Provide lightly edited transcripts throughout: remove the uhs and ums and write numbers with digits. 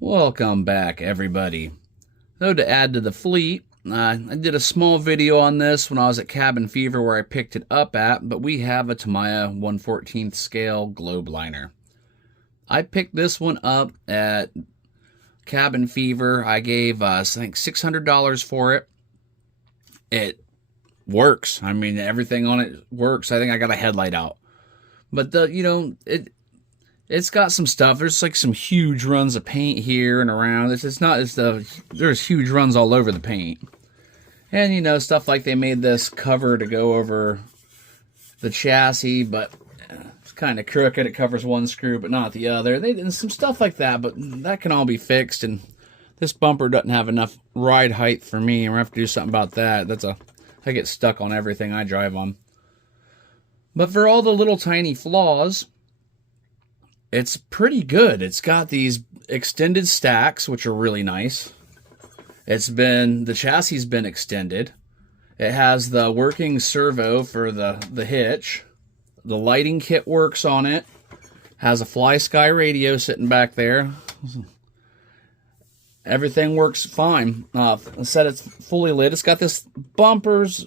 Welcome back, everybody. So to add to the fleet, I did a small video on this when I was at Cabin Fever where I picked it up at, but we have a Tamiya 1/14 scale globe liner. I picked this one up at Cabin Fever. I gave, I think, $600 for it. It works. I mean, everything on it works. I think I got a headlight out. But it's got some stuff. There's like some huge runs of paint here and around. There's huge runs all over the paint. And stuff like they made this cover to go over the chassis, but it's kind of crooked. It covers one screw, but not the other. And some stuff like that, but that can all be fixed. And this bumper doesn't have enough ride height for me. I'm gonna have to do something about that. I get stuck on everything I drive on. But for all the little tiny flaws, it's pretty good. It's got these extended stacks, which are really nice. The chassis has been extended. It has the working servo for the hitch. The lighting kit works on it. Has a Fly Sky radio sitting back there. Everything works fine. I said it's fully lit. It's got this bumper's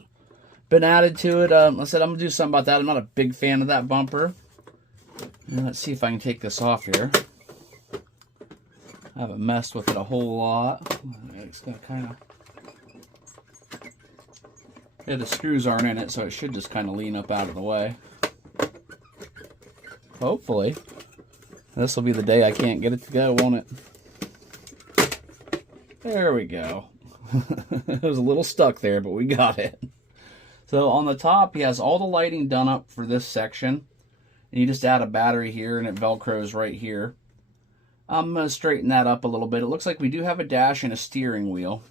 been added to it. I said I'm gonna do something about that. I'm not a big fan of that bumper. And let's see if I can take this off here. I haven't messed with it a whole lot. It's gonna kind of... Yeah, the screws aren't in it, so it should just kind of lean up out of the way. Hopefully. This will be the day I can't get it to go, won't it? There we go. It was a little stuck there, but we got it. So on the top, he has all the lighting done up for this section. And you just add a battery here and it velcros right here. I'm going to straighten that up a little bit. It looks like we do have a dash and a steering wheel.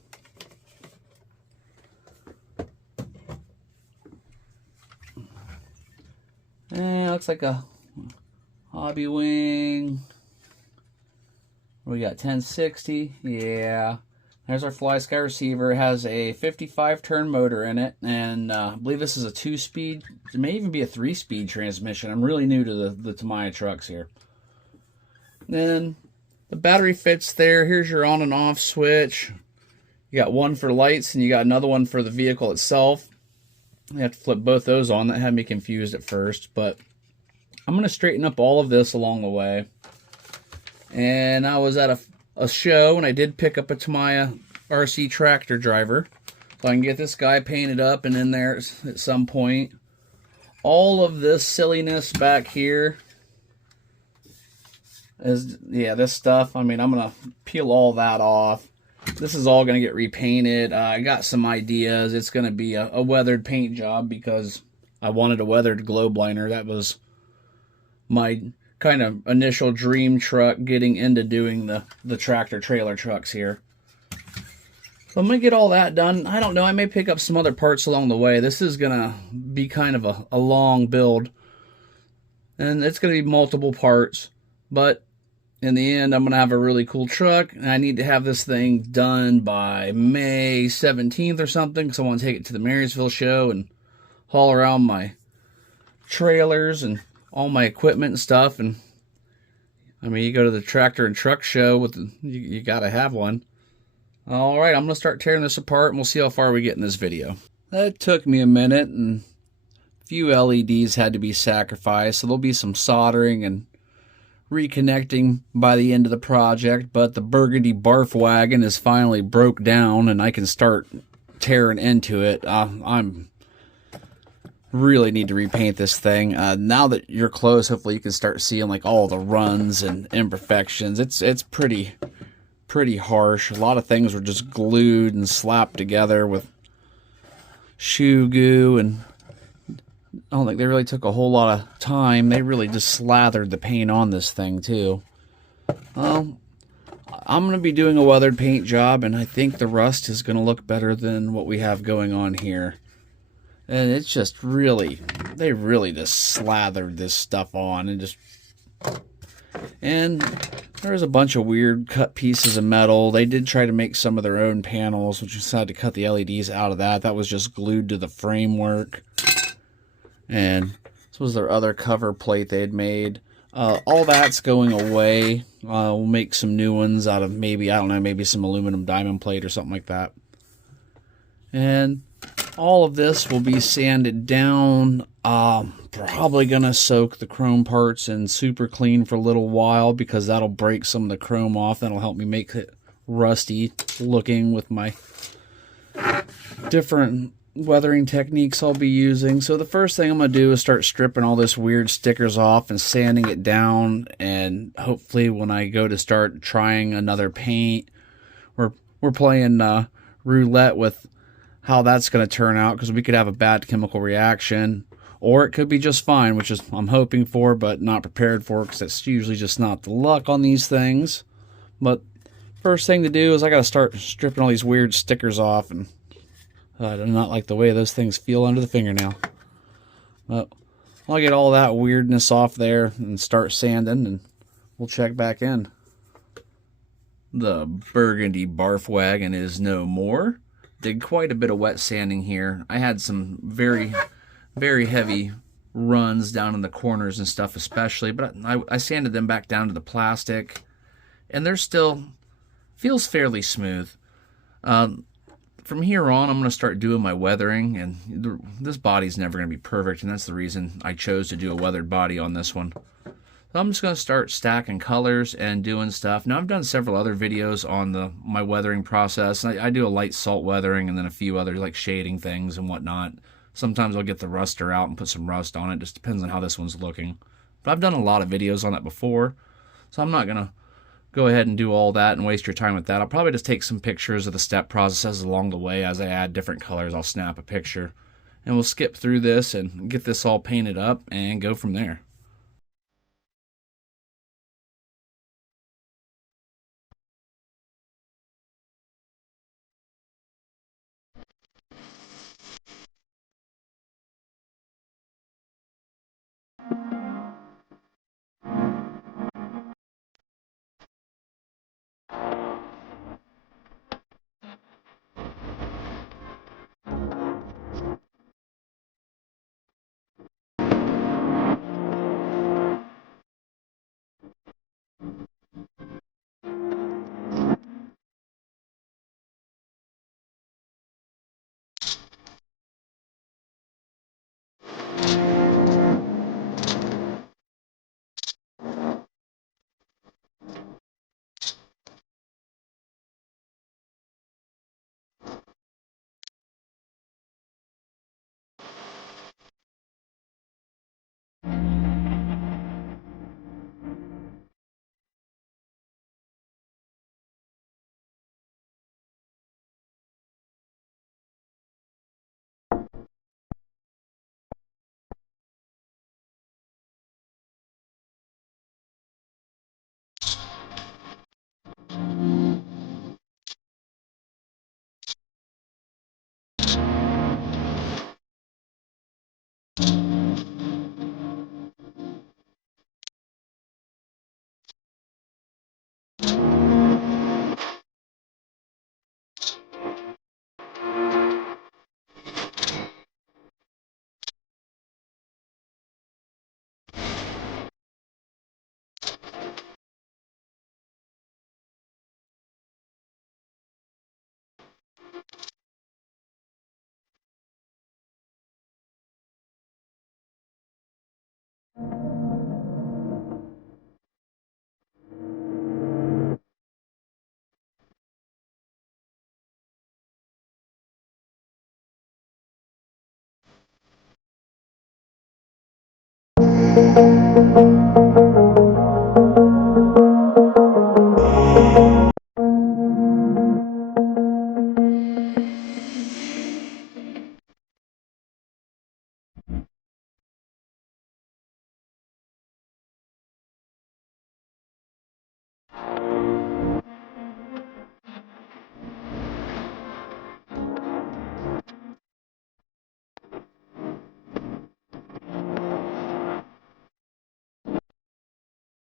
And it looks like a hobby wing. We got 1060. Yeah. There's our Fly Sky receiver. It has a 55 turn motor in it, and I believe this is a 2-speed. It may even be a 3-speed transmission. I'm really new to the Tamiya trucks here. Then the battery fits there. Here's your on and off switch. You got one for lights, and you got another one for the vehicle itself. You have to flip both those on. That had me confused at first, but I'm going to straighten up all of this along the way. And I was at a show, and I did pick up a Tamiya RC tractor driver, so I can get this guy painted up and in there at some point. All of this silliness back here is, yeah, this stuff, I mean, I'm gonna peel all that off. This is all gonna get repainted. I got some ideas. It's gonna be a weathered paint job because I wanted a weathered globe liner. That was my kind of initial dream truck getting into doing the tractor trailer trucks here. So I'm going to get all that done. I don't know, I may pick up some other parts along the way. This is going to be kind of a long build. And it's going to be multiple parts. But in the end, I'm going to have a really cool truck. And I need to have this thing done by May 17th or something, because I want to take it to the Marysville show and haul around my trailers and all my equipment and stuff. And I mean, you go to the tractor and truck show you gotta have one. All right, I'm gonna start tearing this apart and we'll see how far we get in this video. That took me a minute, and a few LEDs had to be sacrificed, so there'll be some soldering and reconnecting by the end of the project. But the burgundy barf wagon is finally broke down and I can start tearing into it. I'm really need to repaint this thing. Now that you're close, hopefully you can start seeing like all the runs and imperfections. It's pretty harsh. A lot of things were just glued and slapped together with shoe goo, and I don't think they really took a whole lot of time. They really just slathered the paint on this thing too. I'm going to be doing a weathered paint job, and I think the rust is going to look better than what we have going on here. And it's just they really just slathered this stuff on and there's a bunch of weird cut pieces of metal. They did try to make some of their own panels, which decided to cut the LEDs out of that. That was just glued to the framework. And this was their other cover plate they had made. All that's going away. We'll make some new ones out of maybe, I don't know, maybe some aluminum diamond plate or something like that. And all of this will be sanded down. Probably going to soak the chrome parts in super clean for a little while, because that'll break some of the chrome off. That'll help me make it rusty looking with my different weathering techniques I'll be using. So the first thing I'm going to do is start stripping all this weird stickers off and sanding it down, and hopefully when I go to start trying another paint, we're playing roulette with how that's going to turn out, because we could have a bad chemical reaction, or it could be just fine, which is I'm hoping for but not prepared for, because that's usually just not the luck on these things. But first thing to do is I got to start stripping all these weird stickers off, and I do not like the way those things feel under the fingernail. But I'll get all that weirdness off there and start sanding, and we'll check back in. The burgundy barf wagon is no more. Did quite a bit of wet sanding here. I had some very, very heavy runs down in the corners and stuff especially, but I sanded them back down to the plastic, and they're still, feels fairly smooth. From here on, I'm going to start doing my weathering, and this body's never going to be perfect, and that's the reason I chose to do a weathered body on this one. So I'm just going to start stacking colors and doing stuff. Now, I've done several other videos on my weathering process. I do a light salt weathering and then a few other like shading things and whatnot. Sometimes I'll get the ruster out and put some rust on it. Just depends on how this one's looking. But I've done a lot of videos on that before, so I'm not going to go ahead and do all that and waste your time with that. I'll probably just take some pictures of the step processes along the way. As I add different colors, I'll snap a picture. And we'll skip through this and get this all painted up and go from there.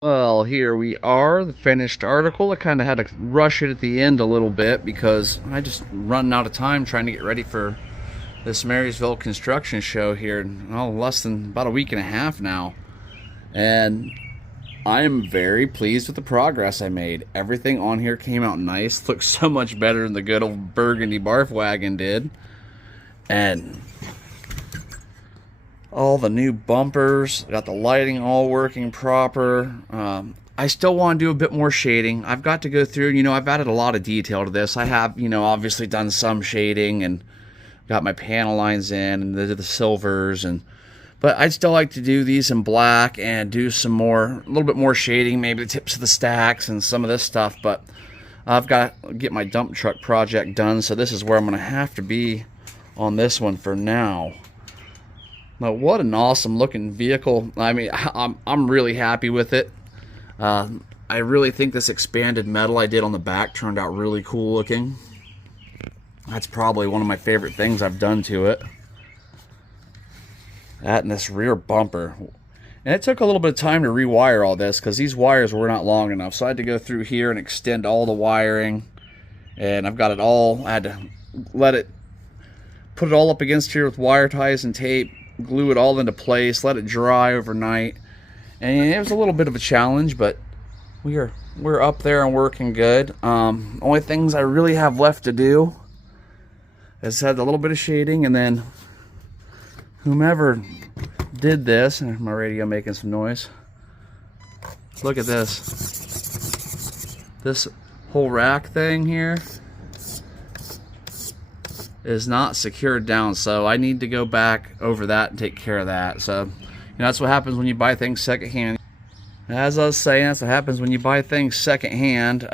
Well, here we are, the finished article. I kind of had to rush it at the end a little bit because I just running out of time trying to get ready for this Marysville construction show here in less than about a week and a half now. And I am very pleased with the progress I made. Everything on here came out nice. Looks so much better than the good old burgundy barf wagon did. And all the new bumpers, got the lighting all working proper. I still want to do a bit more shading. I've got to go through, you know, I've added a lot of detail to this. I have, you know, obviously done some shading and got my panel lines in and the silvers, but I'd still like to do these in black and do some more, a little bit more shading, maybe the tips of the stacks and some of this stuff. But I've got to get my dump truck project done, so this is where I'm going to have to be on this one for now. But what an awesome looking vehicle. I mean, I'm really happy with it. I really think this expanded metal I did on the back turned out really cool looking. That's probably one of my favorite things I've done to it. That and this rear bumper. And it took a little bit of time to rewire all this because these wires were not long enough. So I had to go through here and extend all the wiring. And I've got it all. I had to put it all up against here with wire ties and tape, glue it all into place, let it dry overnight. And it was a little bit of a challenge, but we're up there and working good. Only things I really have left to do is add a little bit of shading, and then whomever did this, and my radio making some noise. Look at this. This whole rack thing here is not secured down, so I need to go back over that and take care of that. So, you know, that's what happens when you buy things secondhand. As I was saying, that's what happens when you buy things secondhand.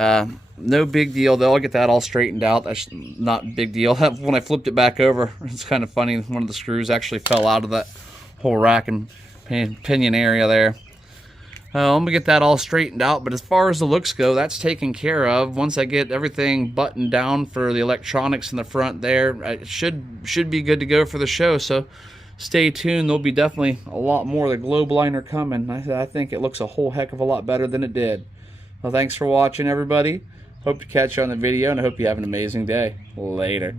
No big deal. They'll get that all straightened out. That's not a big deal. When I flipped it back over, it's kind of funny. One of the screws actually fell out of that whole rack and pinion area there. I'm gonna get that all straightened out. But as far as the looks go, that's taken care of. Once I get everything buttoned down for the electronics in the front there, it should be good to go for the show. So stay tuned. There'll be definitely a lot more of the Globe liner coming. I think it looks a whole heck of a lot better than it did. Well, thanks for watching, everybody. Hope to catch you on the video, and I hope you have an amazing day. Later.